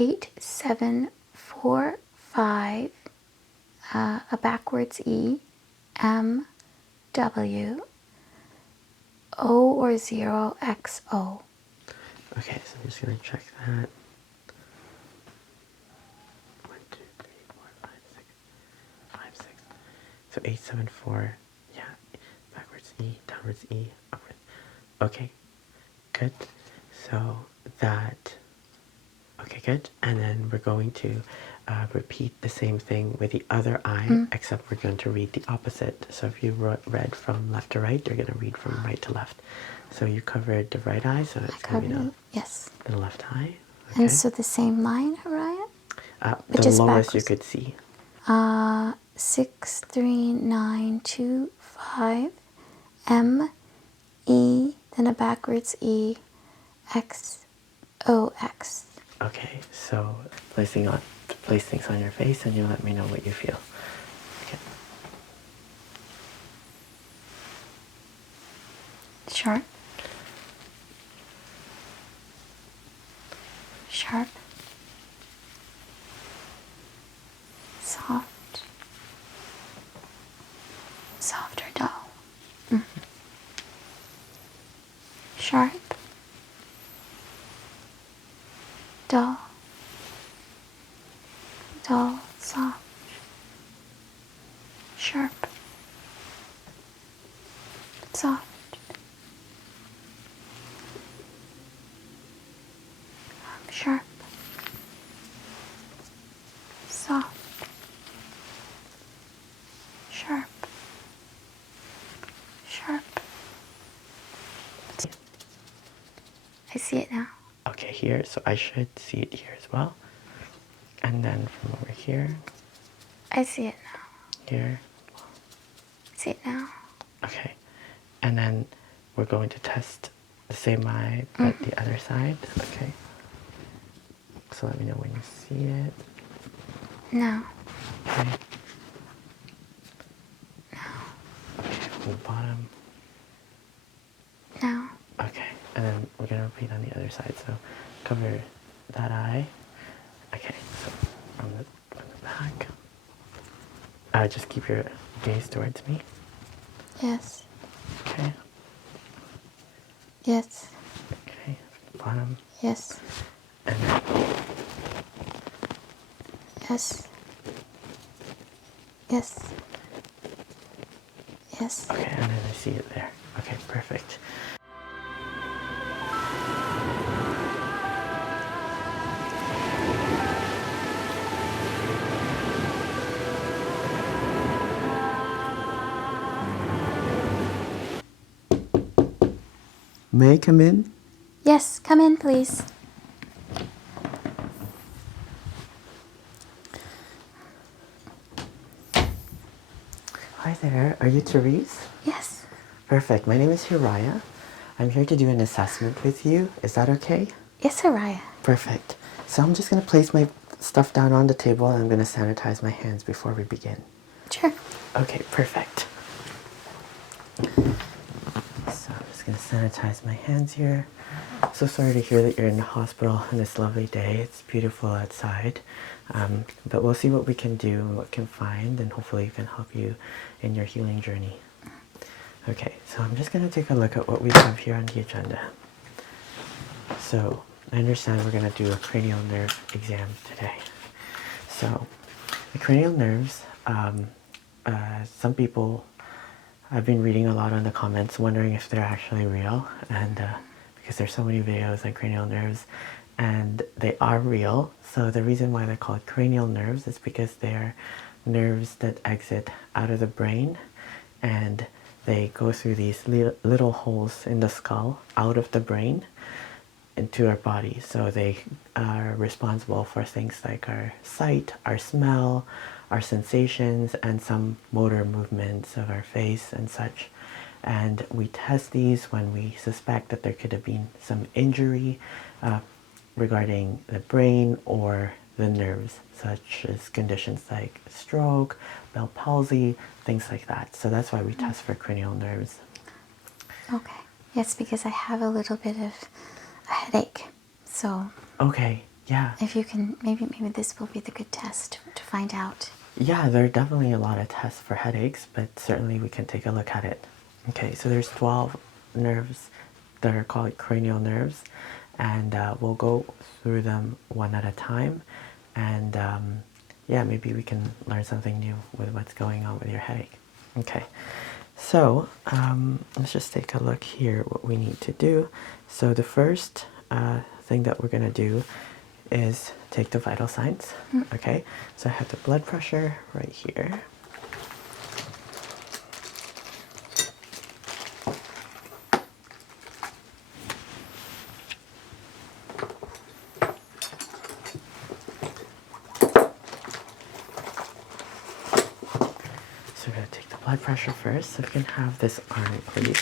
8745, a backwards E, M, W, O or 0, X, O. Okay, so I'm just going to check that. 1, 2, 3, 4, 5, 6, 5, 6. So 874, yeah, backwards E, downwards E, upwards. Okay, good. So that, okay, good. And then we're going to repeat the same thing with the other eye, except we're going to read the opposite. So if you read from left to right, you're going to read from right to left. So you covered the right eye, so it's going to be the left eye. Okay. And so the same line, Ryan? The lowest you could see. 63925, M, E, then a backwards E, X, O, X. Okay, so place things on your face and you let me know what you feel. Okay. Sharp. Sharp. Soft. Soft or dull. Sharp. Dull. Dull, soft. Sharp. Soft. Sharp. Soft. Sharp. Sharp. I see it now. Okay, here, so I should see it here as well. And then from over here. I see it now. Here. I see it now. Okay. And then we're going to test the same eye, but the other side. Okay. So let me know when you see it. Now. Okay. Okay, whole bottom. Now. Okay, and then we're going to repeat on the other side. So cover that eye. Okay, so from the back. Just keep your gaze towards me. Yes. Okay. Yes. Okay, bottom. Yes. And then. Yes. Yes. Yes. Okay, and then I see it there. Okay, perfect. May I come in? Yes, come in, please. Hi there, are you Therese? Yes. Perfect, my name is Hiraya. I'm here to do an assessment with you. Is that okay? Yes, Araya. Perfect. So I'm just going to place my stuff down on the table and I'm going to sanitize my hands before we begin. Sure. Okay, perfect. So I'm just going to sanitize my hands here. So sorry to hear that you're in the hospital on this lovely day. It's beautiful outside. But we'll see what we can do and what we can find, and hopefully it can help you in your healing journey. Okay, so I'm just going to take a look at what we have here on the agenda. So I understand we're going to do a cranial nerve exam today. So the cranial nerves, some people, I've been reading a lot on the comments wondering if they're actually real, and because there's so many videos on cranial nerves, and they are real. So the reason why they're called cranial nerves is because they're nerves that exit out of the brain, and they go through these little holes in the skull out of the brain into our body. So they are responsible for things like our sight, our smell, our sensations, and some motor movements of our face and such. And we test these when we suspect that there could have been some injury regarding the brain or the nerves, such as conditions like stroke, Bell palsy, things like that. So that's why we test for cranial nerves. Okay. Yes, because I have a little bit of a headache. So. Okay. Yeah. If you can, maybe this will be the good test to find out. Yeah, there are definitely a lot of tests for headaches, but certainly we can take a look at it. Okay, so there's 12 nerves that are called cranial nerves, and we'll go through them one at a time, and yeah, maybe we can learn something new with what's going on with your headache. Okay, so let's just take a look here what we need to do. So the first thing that we're going to do is take the vital signs. Okay, so I have the blood pressure right here. So we're going to take the blood pressure first. So we can have this arm, please.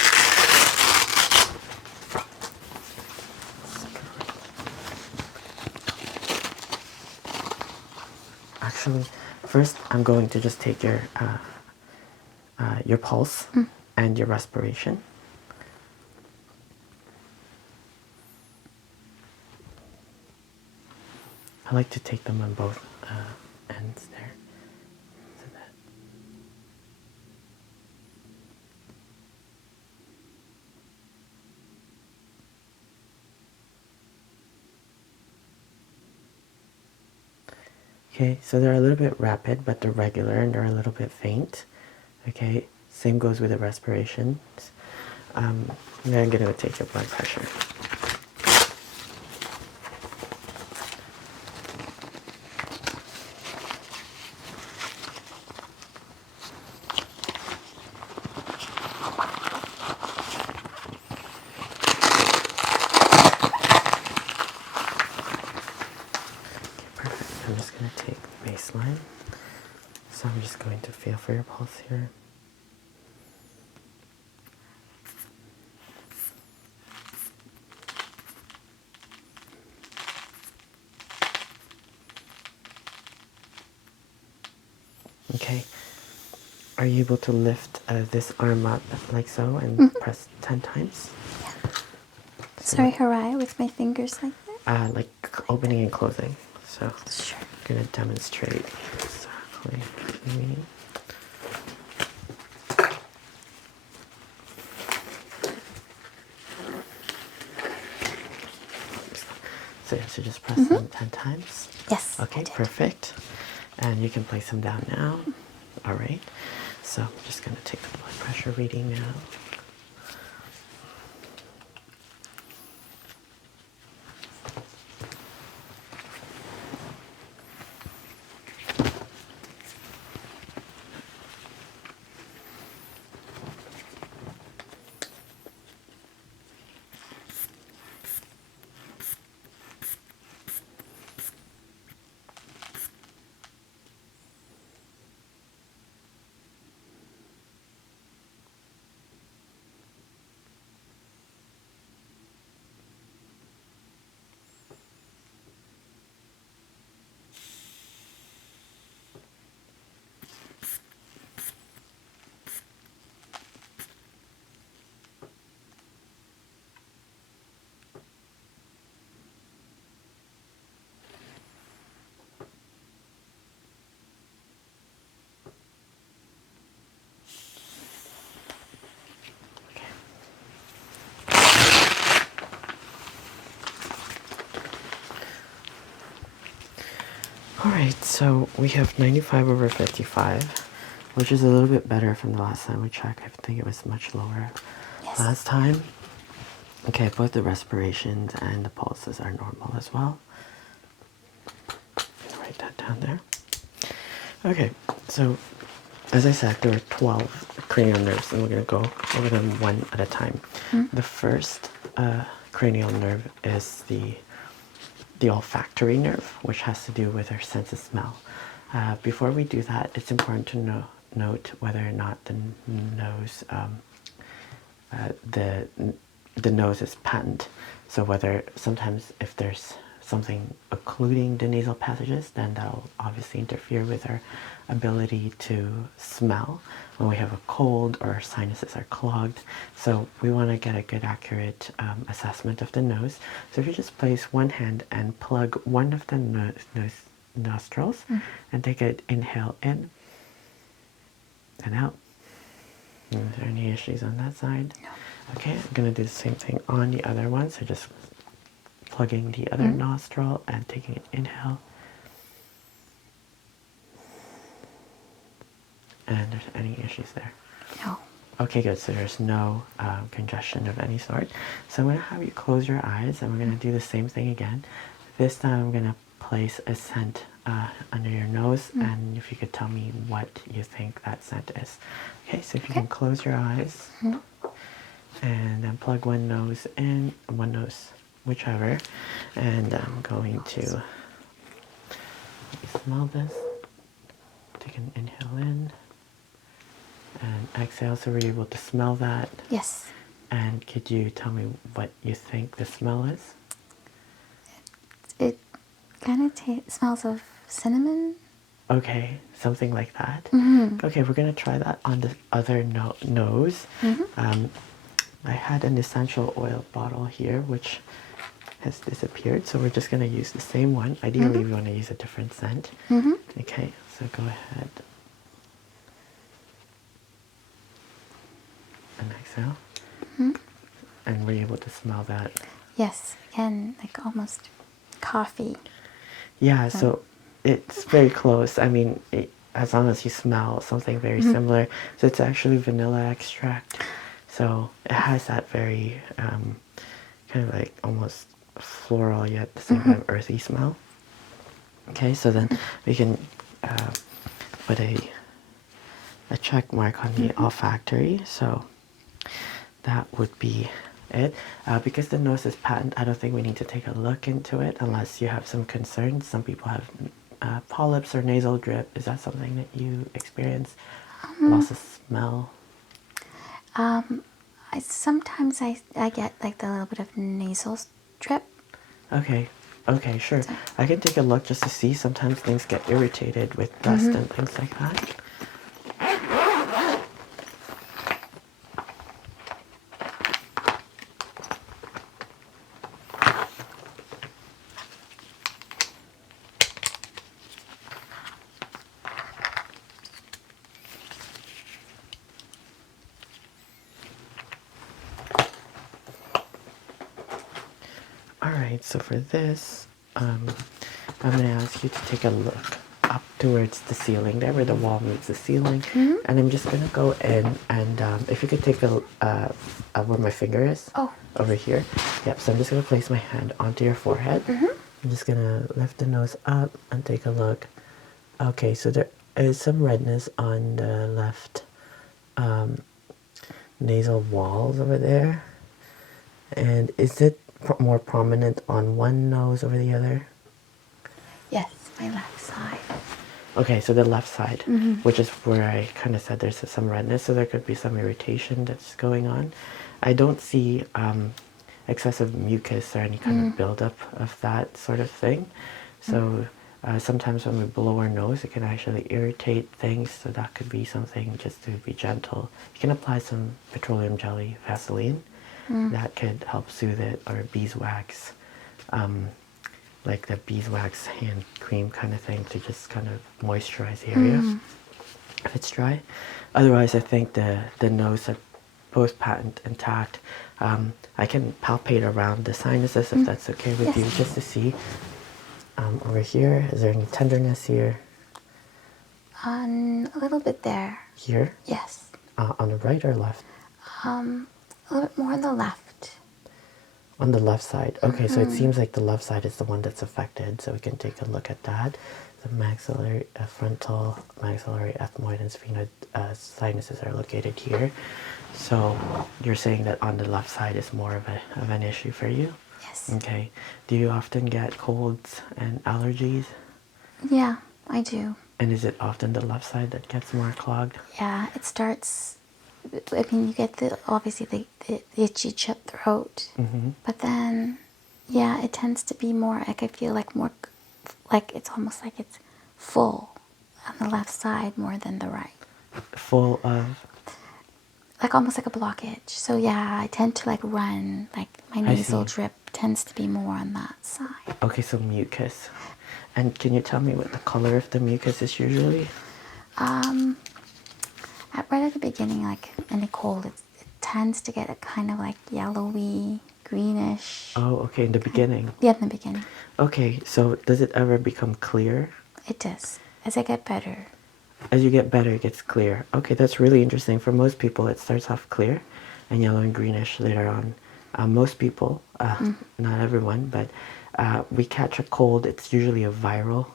Actually, first I'm going to just take your pulse and your respiration. I like to take them on both ends there. So that. Okay, so they're a little bit rapid, but they're regular and they're a little bit faint. Okay, same goes with the respirations. Then I'm going to take your blood pressure. I'm just going to take the baseline. So I'm just going to feel for your pulse here. Okay. Are you able to lift this arm up like so and press 10 times? Yeah. Sorry, Harai, with my fingers like that? Like opening and closing. So Sure. I'm going to demonstrate exactly what you mean. So yeah, so just press them 10 times. Yes. Okay, perfect. And you can place them down now. All right. So I'm just going to take the blood pressure reading now. Alright, so we have 95 over 55, which is a little bit better from the last time we checked. I think it was much lower last time. Okay, both the respirations and the pulses are normal as well. Write that down there. Okay, so as I said, there are 12 cranial nerves, and we're going to go over them one at a time. The first cranial nerve is the olfactory nerve, which has to do with our sense of smell. Before we do that, it's important to note whether or not the nose, the nose is patent. So whether sometimes if there's something occluding the nasal passages, then that'll obviously interfere with our ability to smell when we have a cold or our sinuses are clogged. So we want to get a good accurate assessment of the nose. So if you just place one hand and plug one of the nostrils and take an inhale in and out. Is there any issues on that side? No. Okay, I'm going to do the same thing on the other one. So just plugging the other nostril and taking an inhale. And there's any issues there? No. Okay, good. So there's no congestion of any sort. So I'm going to have you close your eyes and we're going to do the same thing again. This time I'm going to place a scent under your nose, and if you could tell me what you think that scent is. Okay, so if you can close your eyes and then plug one nose in, one nose, whichever, and I'm going to smell this. Take an inhale in and exhale. So we're able to smell that. Yes. And could you tell me what you think the smell is? It kind of smells of cinnamon. Okay, something like that. Mm-hmm. Okay, we're going to try that on the other nose. I had an essential oil bottle here, which has disappeared, so we're just going to use the same one. Ideally, we want to use a different scent. Okay, so go ahead and exhale. And we're able to smell that. Yes, again, like almost coffee. Yeah, so it's very close. I mean, as long as you smell something very similar. So it's actually vanilla extract. So it has that very kind of like almost floral yet at the same time earthy smell. Okay, so then we can put a check mark on the olfactory. So that would be it. Because the nose is patent, I don't think we need to take a look into it unless you have some concerns. Some people have polyps or nasal drip. Is that something that you experience? Loss of smell? Sometimes I get like the little bit of nasal drip. Okay, sure. I can take a look just to see. Sometimes things get irritated with dust and things like that. Alright, so for this, I'm going to ask you to take a look up towards the ceiling there, where the wall meets the ceiling. And I'm just going to go in and if you could take a where my finger is. Oh. Over here. Yep, so I'm just going to place my hand onto your forehead. I'm just going to lift the nose up and take a look. Okay, so there is some redness on the left nasal walls over there. And is it more prominent on one nose over the other? Yes, my left side. Okay, so the left side, which is where I kind of said there's some redness, so there could be some irritation that's going on. I don't see excessive mucus or any kind of buildup of that sort of thing. So sometimes when we blow our nose, it can actually irritate things, so that could be something just to be gentle. You can apply some petroleum jelly, Vaseline. That could help soothe it, or beeswax, like the beeswax hand cream kind of thing to just kind of moisturize the area if it's dry. Otherwise, I think the nose is both patent intact. I can palpate around the sinuses if that's okay with you, just to see. Over here, is there any tenderness here? A little bit there. Here? Yes. On the right or left? A little bit more on the left. On the left side. Okay, so it seems like the left side is the one that's affected, so we can take a look at that. The maxillary, frontal, maxillary, ethmoid, and sphenoid sinuses are located here. So you're saying that on the left side is more of an issue for you? Yes. Okay. Do you often get colds and allergies? Yeah, I do. And is it often the left side that gets more clogged? Yeah, it starts. I mean, you get obviously the itchy throat, but then Yeah, it tends to be more, like I feel like more, like it's almost like it's full on the left side more than the right. Full of? Like almost like a blockage. So yeah, I tend to like run, like my I nasal see. drip tends to be more on that side. Okay, so mucus. And can you tell me what the color of the mucus is usually? Right at the beginning, like in the cold, it tends to get a kind of like yellowy, greenish. Oh, okay, in the beginning. Yeah, in the beginning. Okay, so does it ever become clear? It does. As I get better. As you get better, it gets clear. Okay, that's really interesting. For most people, it starts off clear and yellow and greenish later on. Most people, not everyone, but we catch a cold. It's usually a viral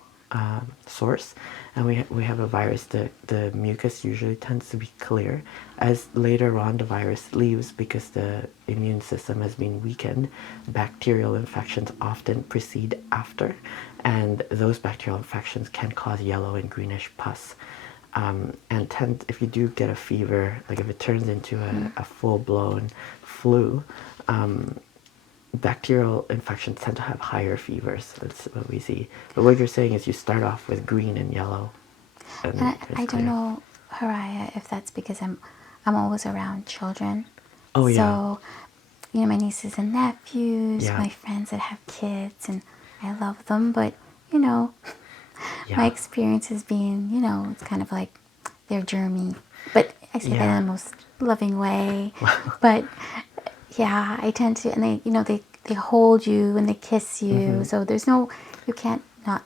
source, and we have a virus. The mucus usually tends to be clear. As later on the virus leaves, because the immune system has been weakened, bacterial infections often precede after, and those bacterial infections can cause yellow and greenish pus. And if you do get a fever, like if it turns into a full-blown flu, bacterial infections tend to have higher fevers. That's what we see. But what you're saying is you start off with green and yellow. And I don't know, Haraya, if that's because I'm always around children. Oh, yeah. So, you know, my nieces and nephews, Yeah. my friends that have kids, and I love them, but, you know, Yeah. my experience has been, you know, it's kind of like they're germy. But I say that Yeah. in the most loving way. But yeah, I tend to, and they, you know, they hold you and they kiss you. So there's no, you can't not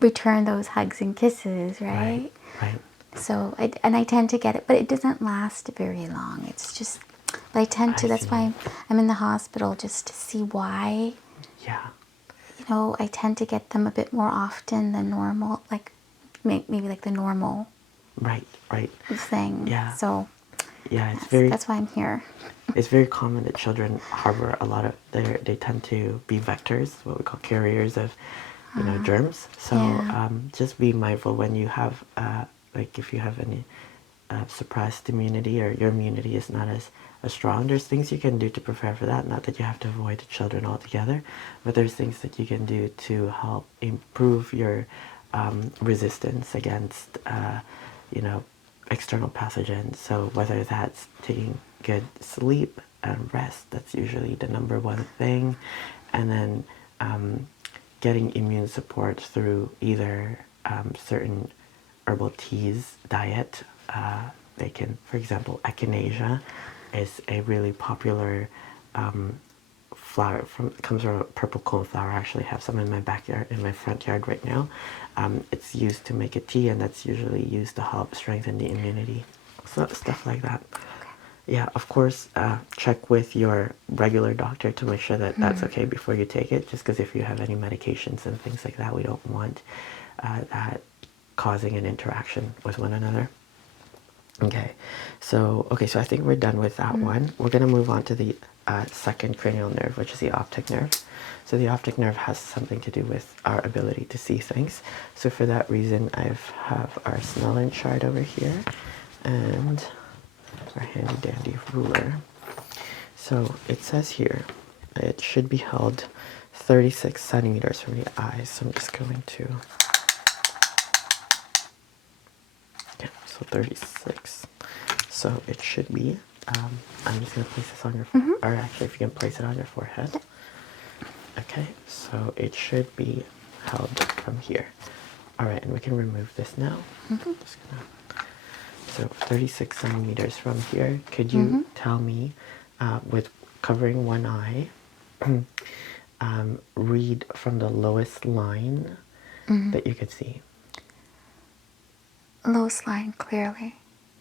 return those hugs and kisses, right? Right. So I tend to get it, but it doesn't last very long. It's just, but I tend to. I That's see. why I'm in the hospital, just to see why. Yeah. You know, I tend to get them a bit more often than normal, like maybe like the normal Right. thing. Yeah. So Yeah, that's why I'm here. it's very common that children harbor a lot of they tend to be vectors, what we call carriers of germs. So Yeah. just be mindful when you have like if you have any suppressed immunity or your immunity is not as strong, there's things you can do to prepare for that. Not that you have to avoid the children altogether, but there's things that you can do to help improve your resistance against external pathogens. So whether that's taking good sleep and rest, that's usually the number one thing, and then getting immune support through either certain herbal teas diet. They can, for example, echinacea is a really popular flower. It comes from a purple cone flower. I actually have some in my backyard, in my front yard right now. It's used to make a tea, and that's usually used to help strengthen the immunity. So stuff like that. Yeah, of course, check with your regular doctor to make sure that that's okay before you take it, just because if you have any medications and things like that, we don't want that causing an interaction with one another. Okay, so I think we're done with that one. We're going to move on to the second cranial nerve, which is the optic nerve. So the optic nerve has something to do with our ability to see things. So for that reason, I have our Snellen chart over here and our handy dandy ruler. So it says here, it should be held 36 centimeters from the eyes. So I'm just going to, okay, so 36. So it should be, I'm just going to place this on your, or actually if you can place it on your forehead. Okay, so it should be held from here. All right, and we can remove this now. Just gonna, so 36 centimeters from here. Could you tell me, with covering one eye, read from the lowest line that you could see? Lowest line clearly.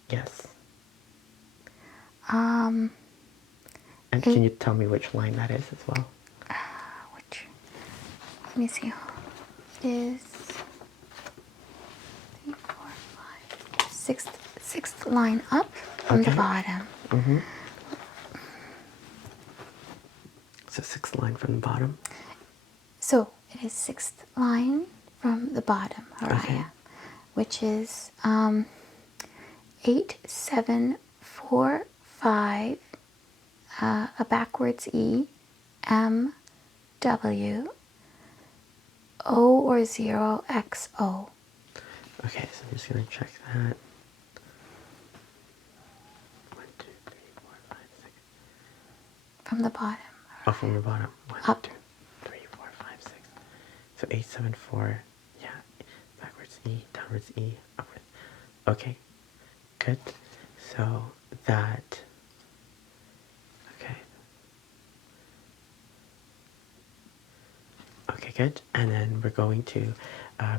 Yes. Um. And can you tell me which line that is as well? Which? Let me see. Is 3, 4, 5, sixth line up from the bottom. So sixth line from the bottom. So it is sixth line from the bottom, Haraya, which is 8, 7, 4, 5, a backwards E, M W O or 0 X O. Okay, so I'm just going to check that. 1, 2, 3, 4, 5, 6. From the bottom. Oh, from the bottom. 1, Up. 2, 3, 4, 5, 6. So 8, 7, 4. Yeah. Backwards E, downwards E, upwards. Okay. Good. So that. Okay. Okay, good. And then we're going to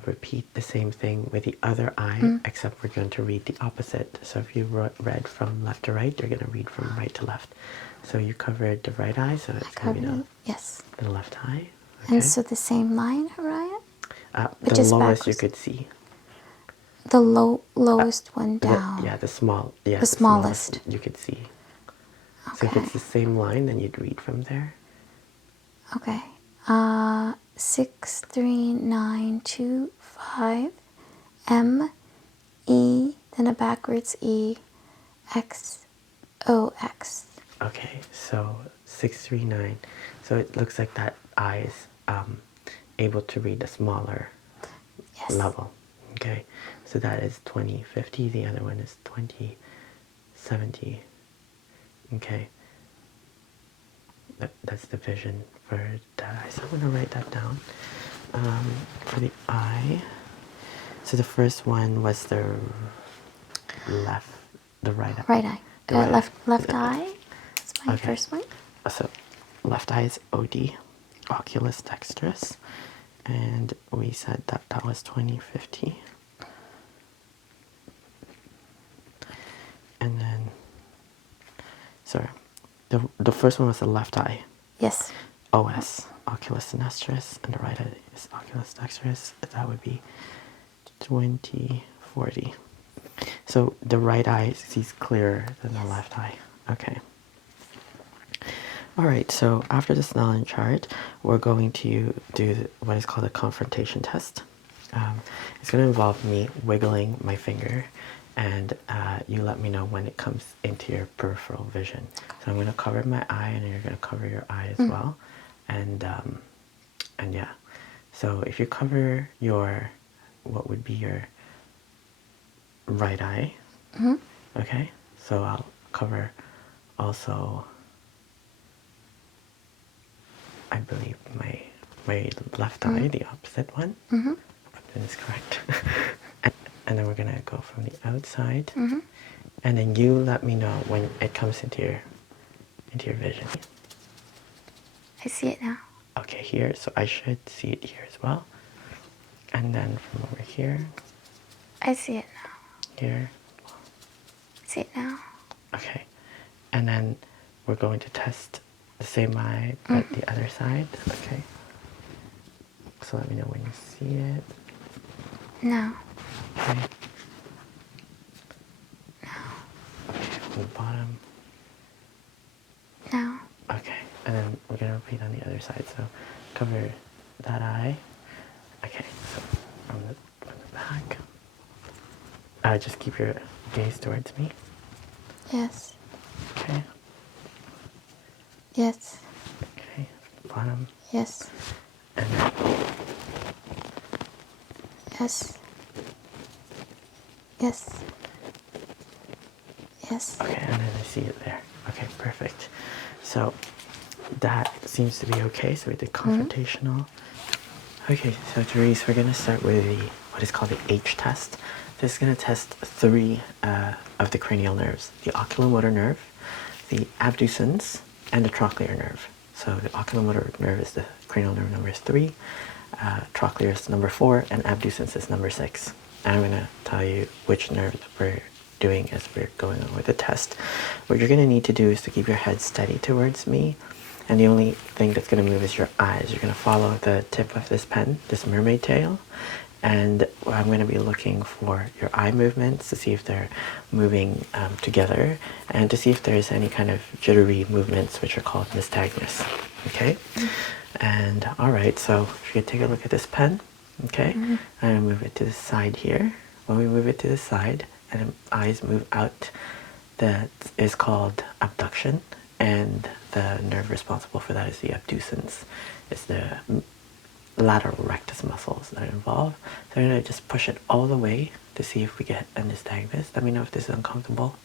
repeat the same thing with the other eye, except we're going to read the opposite. So if you read from left to right, you're going to read from right to left. So you covered the right eye, so it's going to be Yes. the left eye. Okay. And so the same line, Ryan? The is lowest backwards. you could see. The lowest one down. The The smallest smallest. you could see. Okay. So if it's the same line, then you'd read from there. Okay. 6, 3, 9, 2, 5, M, E, then a backwards E, X, O, X. Okay, so 639. So it looks like that eye is able to read a smaller level. Okay, so that is 2050. The other one is 2070. Okay, that's the vision for that eye. So I'm going to write that down. For the eye, so the first one was the right eye. Right eye. Left eye. That's my Okay. first one. So left eye is OD, oculus dextrus, and we said that that was 2050. And then, sorry, the first one was the left eye. Yes. OS, oculus sinestris, and the right eye is oculus dextrus. That would be 2040. So the right eye sees clearer than the left eye. Okay. All right, so after the Snellen chart, we're going to do what is called a confrontation test. It's going to involve me wiggling my finger, and you let me know when it comes into your peripheral vision. So I'm going to cover my eye, and you're going to cover your eye as well. And yeah, so if you cover your, what would be your right eye, okay, so I'll cover also, I believe, my left eye, the opposite one. That is correct. And then we're gonna go from the outside, and then you let me know when it comes into your vision. I see it now. Okay, here, so I should see it here as well. And then from over here, I see it now. here. I see it now. Okay, and then we're going to test the same eye, but the other side. Okay. So let me know when you see it. Now. Okay. Okay, from the bottom. Now. Okay, and then we're gonna repeat on the other side. So cover that eye. Okay, so from the back. Just keep your gaze towards me. Yes. Okay. Yes. Okay, from the bottom. Yes. And then, Yes. Yes. Yes. okay, and then I see it there. Okay, perfect. So that seems to be okay. So we did confrontational. Okay, so Therese, we're going to start with what is called the H test. This is going to test 3 of the cranial nerves: the oculomotor nerve, the abducens, and the trochlear nerve. So the oculomotor nerve is the cranial nerve number 3, trochlear is number 4, and abducens is number 6. And I'm going to tell you which nerves we're doing as we're going on with the test. What you're going to need to do is to keep your head steady towards me, and the only thing that's going to move is your eyes. You're going to follow the tip of this pen, this mermaid tail, and I'm going to be looking for your eye movements to see if they're moving together, and to see if there's any kind of jittery movements, which are called nystagmus. Okay? And all right, so if you could take a look at this pen, okay? I'm going to move it to the side here. When we move it to the side and eyes move out, that is called abduction. and the nerve responsible for that is the abducens. It's the lateral rectus muscles that are involved. So I'm going to just push it all the way to see if we get a nystagmus. Let me know if this is uncomfortable.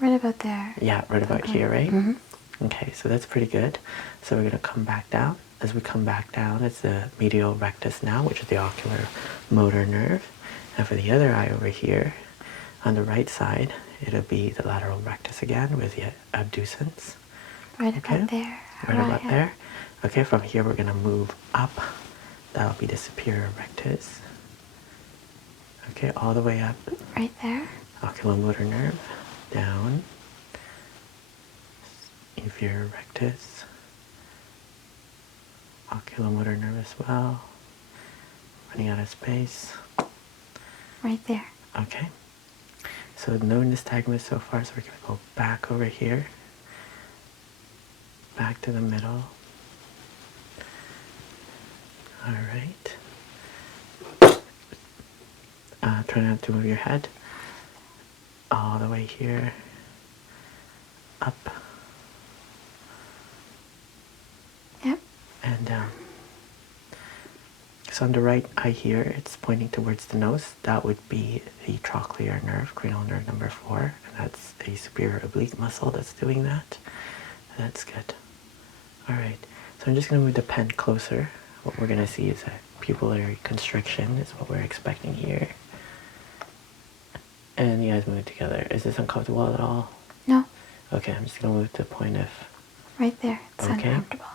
Right about there. Yeah, right about Okay. here, right? Mm-hmm. Okay, so that's pretty good. So we're going to come back down. As we come back down, it's the medial rectus now, which is the oculomotor nerve. And for the other eye over here, on the right side, it'll be the lateral rectus again with the abducens. Right Okay? about there. Right about there. Okay, from here we're going to move up. That'll be the superior rectus. Okay, all the way up. Right there. Oculomotor nerve. Down. Inferior rectus. Oculomotor nerve as well. Running out of space. Right there. Okay. So no nystagmus so far, so we're going to go back over here. Back to the middle. All right. Try not to move your head. All the way here. Up. Yep. And down. So on the right eye here, it's pointing towards the nose. That would be the trochlear nerve, cranial nerve number 4. And that's a superior oblique muscle that's doing that. That's good. All right. So I'm just going to move the pen closer. What we're going to see is a pupillary constriction is what we're expecting here. And the eyes move together. Is this uncomfortable at all? No. Okay, I'm just going to move to the point of... Right there. It's Okay. uncomfortable.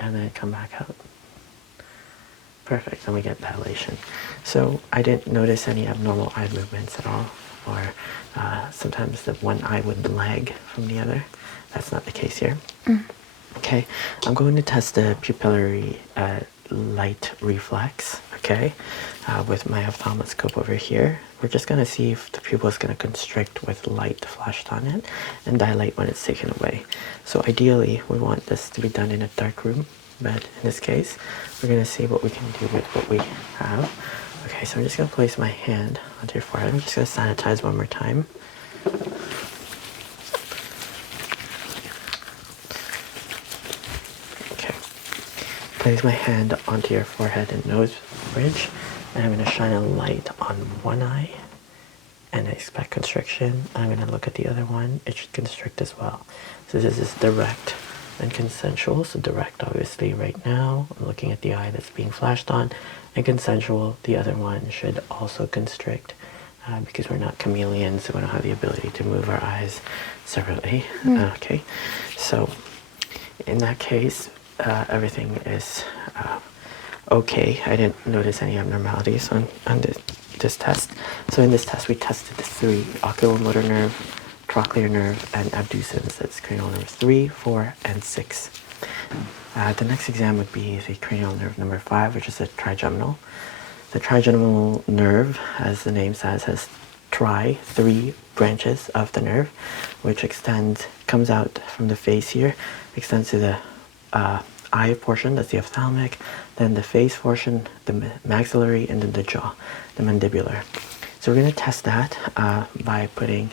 And then come back out. Perfect, then we get dilation. So I didn't notice any abnormal eye movements at all, or sometimes the one eye would lag from the other. That's not the case here. Okay, I'm going to test the pupillary light reflex, okay, with my ophthalmoscope over here. We're just going to see if the pupil is going to constrict with light flashed on it and dilate when it's taken away. So ideally, we want this to be done in a dark room, but in this case, we're going to see what we can do with what we have. Okay, so I'm just going to place my hand onto your forehead. I'm just going to sanitize one more time. Okay. Place my hand onto your forehead and nose bridge, and I'm going to shine a light on one eye, and I expect constriction. I'm going to look at the other one. It should constrict as well. So this is direct and consensual. So direct, obviously, right now, I'm looking at the eye that's being flashed on, and consensual, the other one should also constrict because we're not chameleons, so we don't have the ability to move our eyes separately. Okay, so in that case, everything is okay. I didn't notice any abnormalities on this test. So in this test, we tested the 3: oculomotor nerve, trochlear nerve, and abducens. That's cranial nerves 3, 4, and 6. The next exam would be the cranial nerve number 5, which is the trigeminal. The trigeminal nerve, as the name says, has 3 branches of the nerve, which comes out from the face here, extends to the eye portion, that's the ophthalmic, then the face portion, the maxillary, and then the jaw, the mandibular. So we're going to test that by putting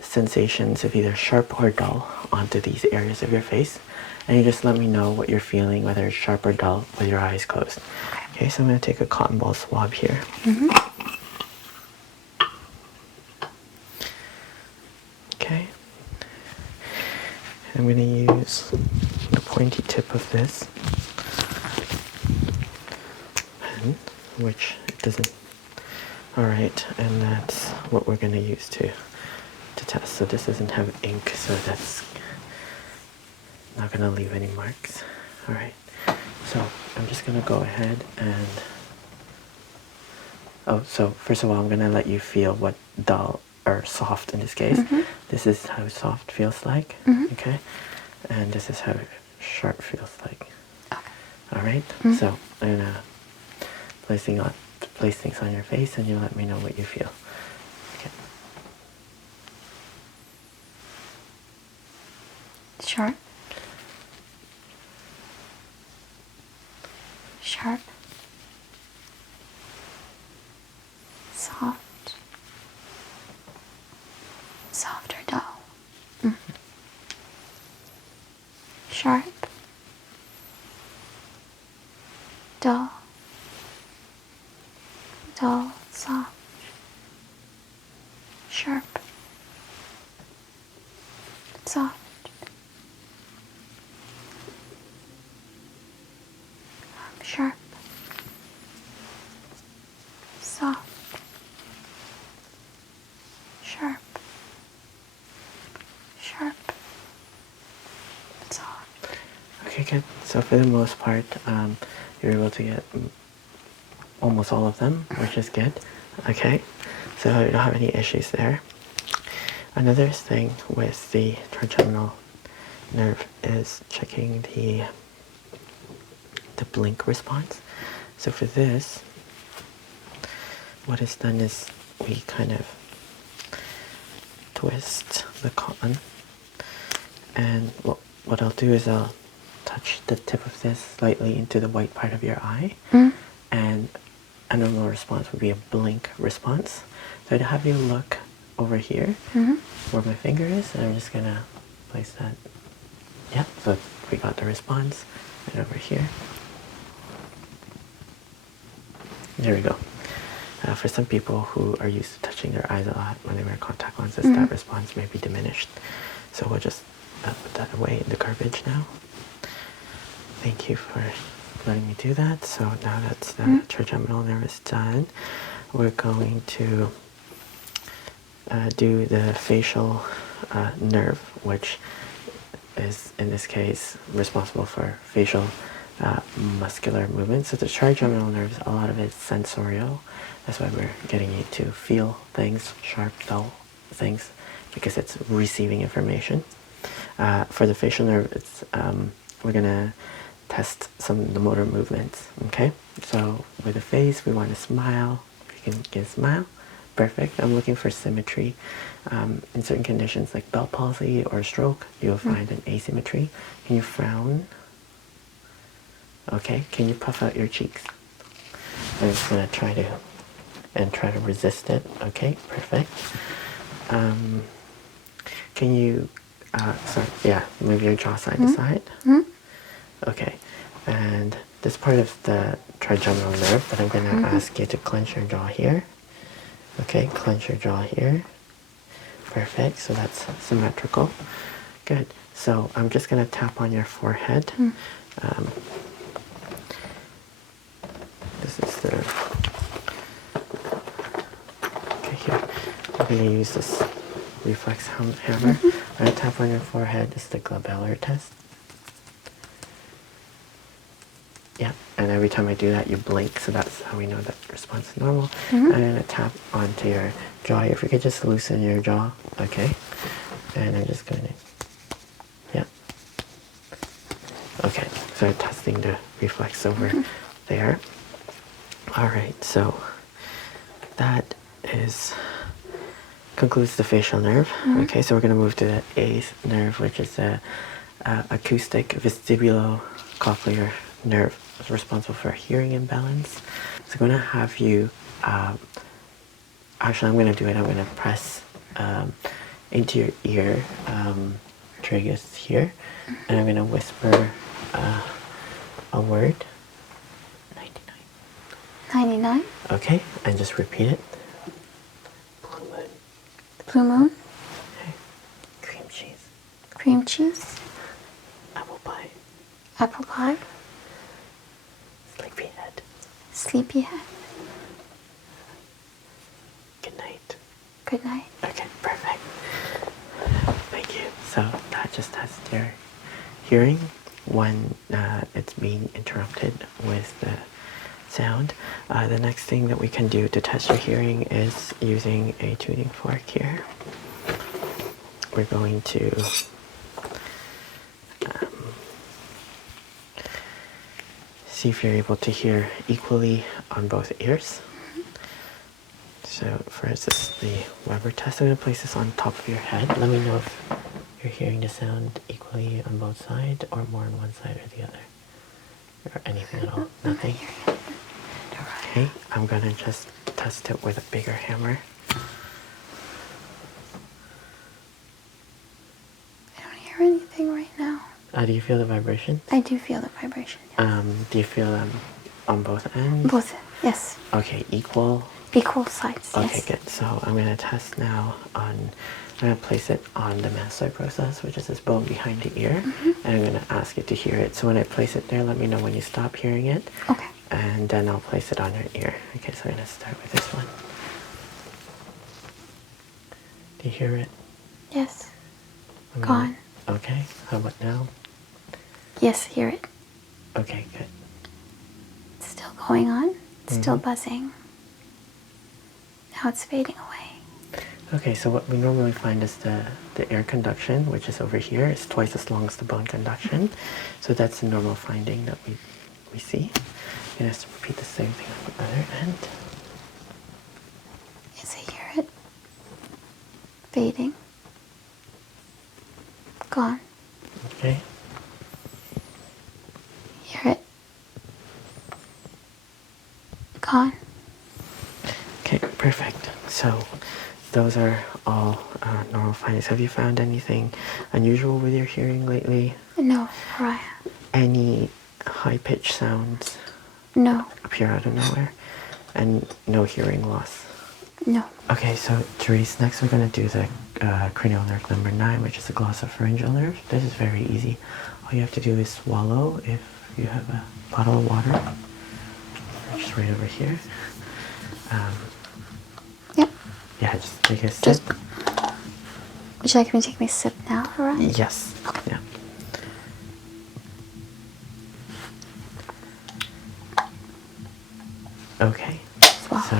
sensations of either sharp or dull onto these areas of your face. And you just let me know what you're feeling, whether it's sharp or dull, with your eyes closed. Okay, so I'm going to take a cotton ball swab here. Okay. I'm going to use the pointy tip of this pen, which it doesn't... Alright, and that's what we're going to use to test. So this doesn't have ink, so that's not going to leave any marks. Alright, so I'm just going to go ahead and... Oh, so first of all, I'm going to let you feel what dull or soft in this case. This is how soft feels like, okay? And this is how sharp feels like. Okay. Alright, so I'm going to place things on your face and you let me know what you feel. Okay. Sharp. Sharp. Soft. Soft or dull. dull, soft, sharp, soft, sharp, soft, sharp, sharp, soft. Okay, good. So for the most part, you're able to get almost all of them, which is good. Okay, so you don't have any issues there. Another thing with the trigeminal nerve is checking the blink response. So for this, what is done is we kind of twist the cotton, and what I'll do is I'll touch the tip of this slightly into the white part of your eye, and a normal response would be a blink response. So I'd have you look over here where my finger is, and I'm just gonna place that. Yeah, so we got the response, and over here. There we go. For some people who are used to touching their eyes a lot when they wear contact lenses, that response may be diminished. So we'll just put that away in the garbage now. Thank you for letting me do that. So now that's the trigeminal nerve is done, we're going to do the facial nerve, which is in this case responsible for facial muscular movements. So the trigeminal nerves, a lot of it's sensorial. That's why we're getting you to feel things, sharp, dull things, because it's receiving information. For the facial nerve, it's we're gonna test some of the motor movements. Okay, so with the face, we want to smile. You can smile. Perfect. I'm looking for symmetry. In certain conditions like belt palsy or stroke, you'll find an asymmetry. Can you frown? Okay. Can you puff out your cheeks? I'm just gonna try to resist it. Okay. Perfect. Can you move your jaw side to side? Okay. And this part of the trigeminal nerve that I'm going to ask you to clench your jaw here. Okay, clench your jaw here. Perfect. So that's symmetrical. Good. So I'm just going to tap on your forehead. This is the... Okay, here. I'm going to use this reflex hammer. I'm going to tap on your forehead. This is the glabellar test. Yeah, and every time I do that, you blink, so that's how we know that the response is normal. I'm going to tap onto your jaw. If you could just loosen your jaw, okay? And I'm just going to, yeah. Okay, so testing the reflex over there. All right, so that concludes the facial nerve. Okay, so we're going to move to the eighth nerve, which is the acoustic vestibulocochlear nerve. Is responsible for hearing imbalance. So I'm going to have you, actually I'm going to do it, I'm going to press into your ear, tragus here, and I'm going to whisper a word. 99. 99? Okay, and just repeat it. Blue moon. Blue moon? Okay. Cream cheese. Cream cheese? Apple pie. Apple pie? Sleepyhead. Sleepyhead? Good night. Good night. Okay, perfect. Thank you. So that just tests your hearing when it's being interrupted with the sound. The next thing that we can do to test your hearing is using a tuning fork here. We're going to see if you're able to hear equally on both ears. So first is the Weber test. I'm going to place this on top of your head. Let me know if you're hearing the sound equally on both sides or more on one side or the other. Or anything at all. Nothing? Okay, I'm going to just test it with a bigger hammer. I don't hear anything right now. Do you feel the vibration? I do feel the vibration, yes. Do you feel them on both ends? Both. Yes. Okay, equal. Equal sides. Okay, Yes. good. So I'm going to test now on, I'm going to place it on the mastoid process, which is this bone behind the ear, and I'm going to ask it to hear it. So when I place it there, let me know when you stop hearing it. Okay. And then I'll place it on your ear. Okay, so I'm going to start with this one. Do you hear it? Yes. I'm Gone. Okay, how about now? Yes, hear it. Okay, good. It's still going on. It's still buzzing. Now it's fading away. Okay, so what we normally find is the air conduction, which is over here, is twice as long as the bone conduction. So that's the normal finding that we see. You have to repeat the same thing on the other end. Yes, I hear it. Fading. Gone. Okay. Hear it. Gone. Okay, perfect. So those are all normal findings. Have you found anything unusual with your hearing lately? No, Mariah. Any high-pitched sounds No. appear out of nowhere? And no hearing loss? No. Okay, so Therese, next we're going to do the cranial nerve number 9, which is the glossopharyngeal nerve. This is very easy. All you have to do is swallow if you have a bottle of water. Just right over here. Yep. Yeah, just take a sip. Would you like me to take my sip now, Mariah? Yes. Okay. Yeah. Okay. Swallow. So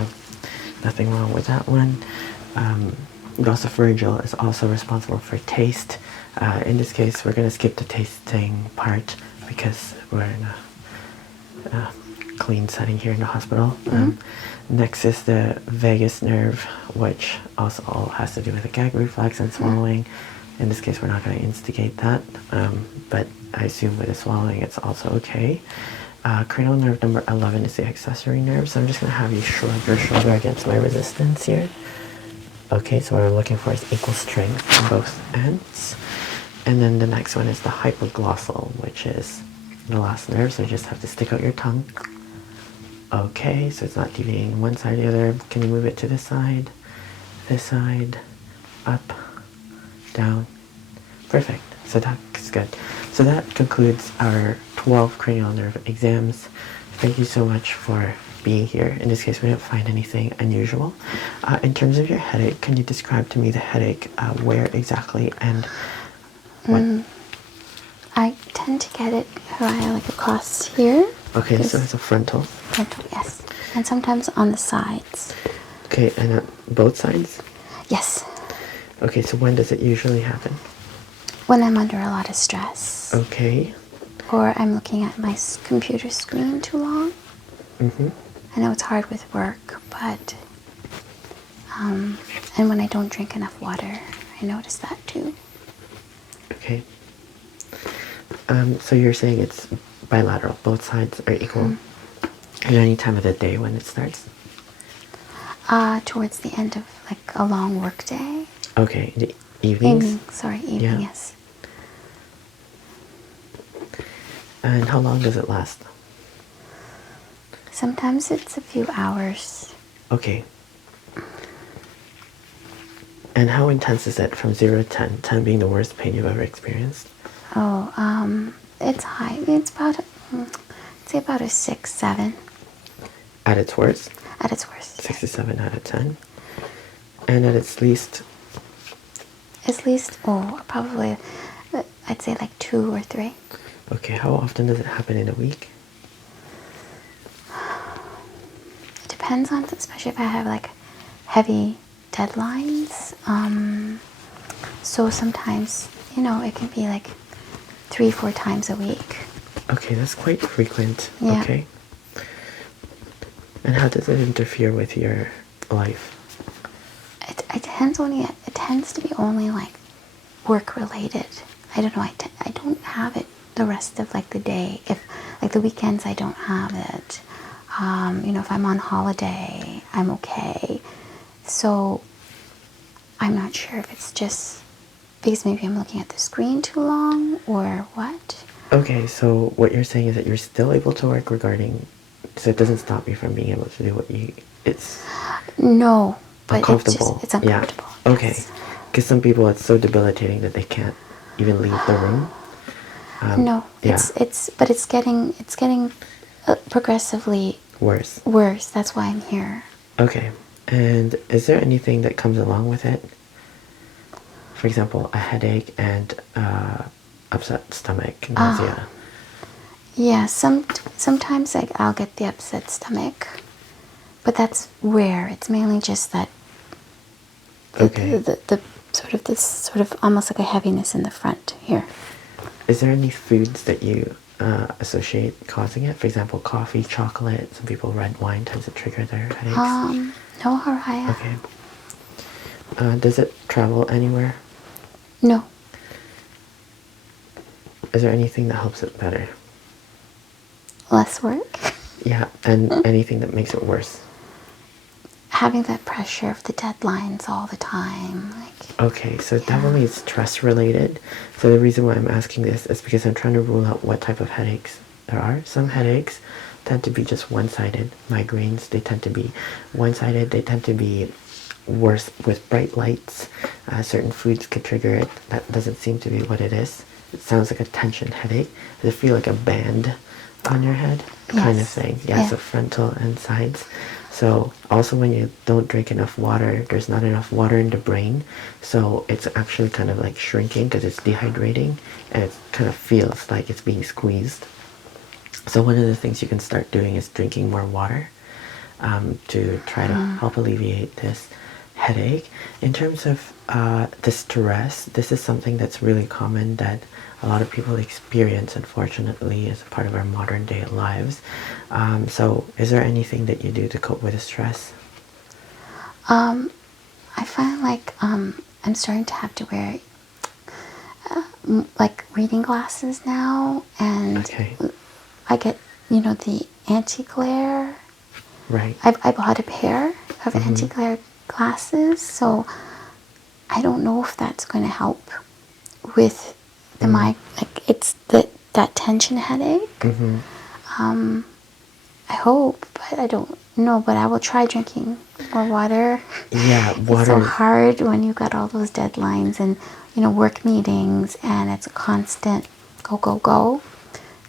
nothing wrong with that one. Glossopharyngeal is also responsible for taste. In this case, we're going to skip the tasting part because we're in a clean setting here in the hospital. Next is the vagus nerve, which also all has to do with the gag reflex and swallowing. In this case, we're not going to instigate that, but I assume with the swallowing, it's also okay. Cranial nerve number 11 is the accessory nerve, so I'm just going to have you shrug your shoulder against my resistance here. Okay, so what we're looking for is equal strength on both ends. And then the next one is the hypoglossal, which is the last nerve, so you just have to stick out your tongue. Okay, so it's not deviating one side or the other. Can you move it to this side, up, down? Perfect. So that's good. So that concludes our 12 cranial nerve exams. Thank you so much for being here. In this case, we didn't find anything unusual. In terms of your headache, can you describe to me the headache, where exactly and what? I tend to get it like across here. Okay, so it's a frontal. Frontal, yes. And sometimes on the sides. Okay, and both sides? Yes. Okay, so when does it usually happen? When I'm under a lot of stress. Okay. Or I'm looking at my computer screen too long. I know it's hard with work, but and when I don't drink enough water, I notice that too. Okay. So you're saying it's bilateral, both sides are equal. Is there any time of the day when it starts? Towards the end of like a long work day. Okay, the evenings? Evening, Yeah. yes. And how long does it last? Sometimes it's a few hours. Okay. And how intense is it from 0 to 10? 10 being the worst pain you've ever experienced? Oh, it's high. It's about, I'd say about a 6, 7. At its worst? At its worst. 6 to 7 out of 10. And at its least? At least, probably, I'd say like 2 or 3. Okay, how often does it happen in a week? It depends on, especially if I have like heavy deadlines. So sometimes, it can be like 3, 4 times a week. Okay, that's quite frequent. Yeah. Okay. And how does it interfere with your life? It tends to be only like work related. I don't know. I don't have it the rest of like the day. If like the weekends I don't have it. If I'm on holiday, I'm okay. So I'm not sure if it's just because maybe I'm looking at the screen too long or what. Okay, so what you're saying is that you're still able to work regarding So it doesn't stop you from being able to do what you, it's No, but uncomfortable. it's uncomfortable. Yeah. Okay. Yes. Because some people, it's so debilitating that they can't even leave the room. No, Yeah. but it's getting progressively Worse. worse. That's why I'm here. Okay. And is there anything that comes along with it? For example, a headache and upset stomach, nausea. Yeah, sometimes I'll get the upset stomach, but that's rare. It's mainly just that Okay. the sort of almost like a heaviness in the front here. Is there any foods that you associate causing it? For example, coffee, chocolate. Some people, red wine tends to trigger their headaches. No, Haraya. Okay. Does it travel anywhere? No. Is there anything that helps it better? Less work. Yeah, and anything that makes it worse? Having that pressure of the deadlines all the time. Okay, so definitely it's stress related. So the reason why I'm asking this is because I'm trying to rule out what type of headaches there are. Some headaches tend to be just one-sided. Migraines, they tend to be one-sided. They tend to be worse with bright lights. Certain foods could trigger it. That doesn't seem to be what it is. It sounds like a tension headache. Does it feel like a band on your head? Yes. Kind of thing. Yeah, so frontal and sides. So also when you don't drink enough water, there's not enough water in the brain. So it's actually kind of like shrinking because it's dehydrating, and it kind of feels like it's being squeezed. So one of the things you can start doing is drinking more water to try to help alleviate this headache. In terms of the stress, this is something that's really common that a lot of people experience, unfortunately, as a part of our modern day lives. So is there anything that you do to cope with the stress? I find like I'm starting to have to wear like reading glasses now, and Okay. I get the anti-glare. Right. I bought a pair of anti-glare glasses, so I don't know if that's going to help with the like it's that tension headache. I hope, but I don't know. But I will try drinking more water. Yeah, It's water. so hard when you've got all those deadlines and work meetings, and it's a constant go go go.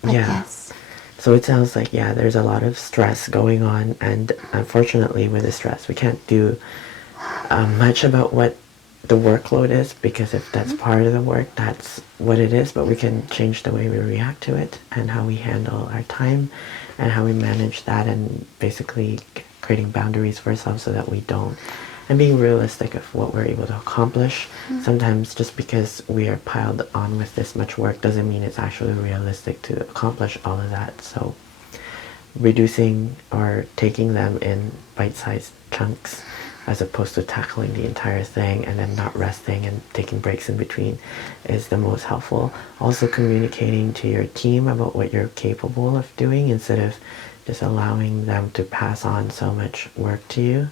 But Yeah. yes. So it sounds like, yeah, there's a lot of stress going on, and unfortunately with the stress, we can't do much about what the workload is, because if that's part of the work, that's what it is, but we can change the way we react to it and how we handle our time and how we manage that, and basically creating boundaries for ourselves so that we don't, and being realistic of what we're able to accomplish. Sometimes just because we are piled on with this much work doesn't mean it's actually realistic to accomplish all of that. So reducing or taking them in bite-sized chunks as opposed to tackling the entire thing and then not resting and taking breaks in between is the most helpful. Also communicating to your team about what you're capable of doing instead of just allowing them to pass on so much work to you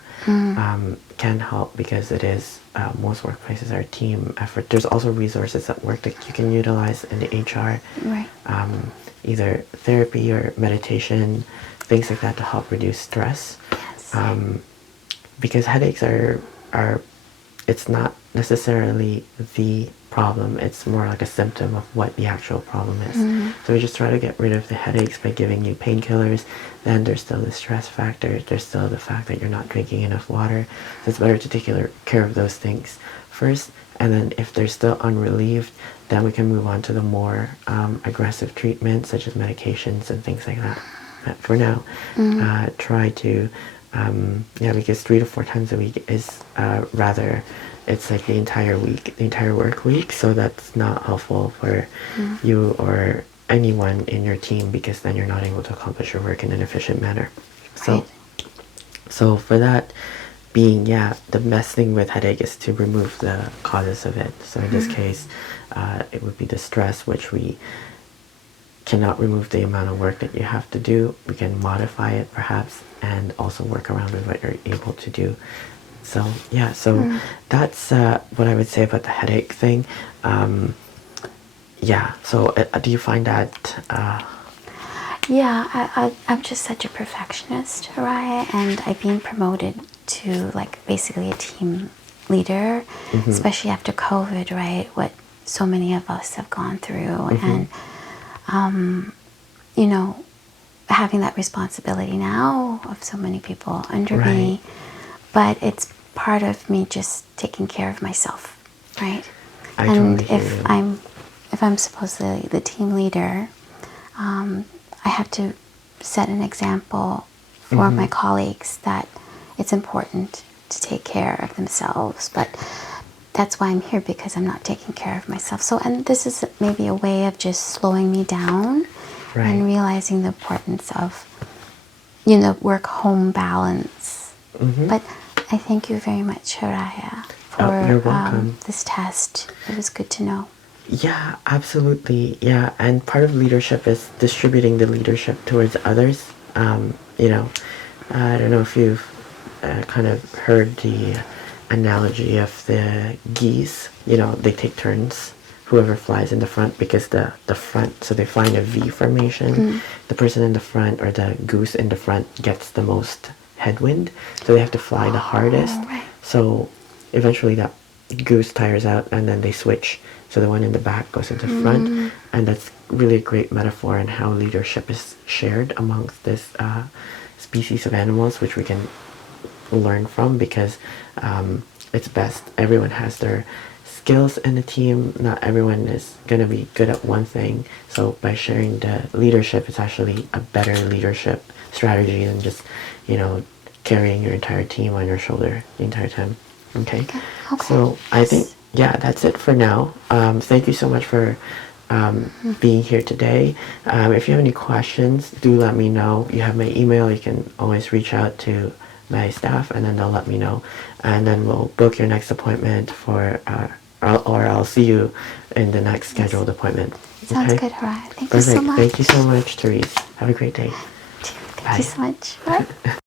can help, because it is most workplaces are team effort. There's also resources at work that you can utilize in the HR, Right. either therapy or meditation, things like that to help reduce stress. Yes. Because headaches are it's not necessarily the problem, it's more like a symptom of what the actual problem is. So we just try to get rid of the headaches by giving you painkillers. Then there's still the stress factor, there's still the fact that you're not drinking enough water. So it's better to take care of those things first, and then if they're still unrelieved, then we can move on to the more aggressive treatments such as medications and things like that. But for now, try to because 3 to 4 times a week is rather, it's like the entire week, the entire work week, so that's not helpful for you or anyone in your team, because then you're not able to accomplish your work in an efficient manner. So, so for that being, the best thing with headache is to remove the causes of it. So in this case, it would be the stress, which we cannot remove the amount of work that you have to do. We can modify it perhaps, and also work around with what you're able to do. So that's what I would say about the headache thing. So do you find that Yeah, I'm just such a perfectionist, right? And I've been promoted to like basically a team leader, especially after COVID, right? What so many of us have gone through, and you know, having that responsibility now of so many people under me, but it's part of me just taking care of myself, right? I And totally hear you. if I'm supposedly the team leader, I have to set an example for my colleagues that it's important to take care of themselves. But that's why I'm here, because I'm not taking care of myself. So, and this is maybe a way of just slowing me down and realizing the importance of, you know, work-home balance. But I thank you very much, Haraya, You're for welcome. this test. It was good to know. Yeah, absolutely. Yeah, and part of leadership is distributing the leadership towards others. You know, I don't know if you've kind of heard the analogy of the geese. You know, they take turns, whoever flies in the front, because the front, so they fly in a V formation. The person in the front, or the goose in the front, gets the most headwind, so they have to fly the hardest. Right. So eventually that goose tires out, and then they switch. So the one in the back goes into front, and that's really a great metaphor in how leadership is shared amongst this species of animals, which we can learn from, because it's best. Everyone has their skills in the team. Not everyone is going to be good at one thing. So by sharing the leadership, it's actually a better leadership strategy than just, you know, carrying your entire team on your shoulder the entire time. Okay. So I think, yeah, that's it for now. Thank you so much for being here today. If you have any questions, do let me know. You have my email. You can always reach out to my staff, and then they'll let me know. And then we'll book your next appointment for, or I'll see you in the next scheduled appointment. Sounds Okay? good, Haraya. Thank you Perfect. so much. Thank you so much, Therese. Have a great day. Thank Bye. you so much. Bye.